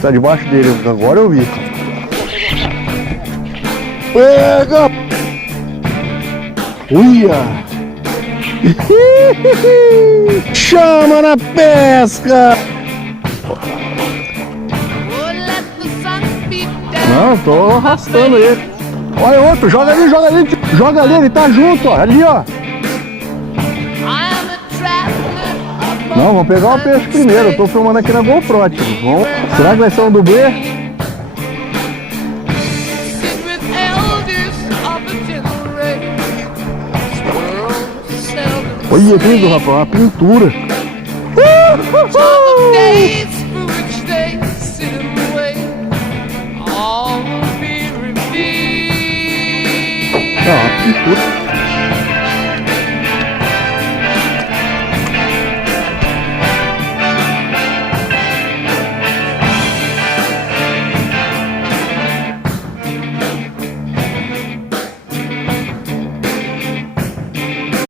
Tá debaixo dele, agora eu vi. Pega! Uia! Chama na pesca! Não, tô arrastando ele. Olha outro, joga ali, ele tá junto, ó, ali, ó. Não, vamos pegar o peixe primeiro, eu tô filmando aqui na GoPro, tio. Vamos... Será que vai ser um dublê? Olha aqui, rapaz, uma pintura. Ah, uma pintura.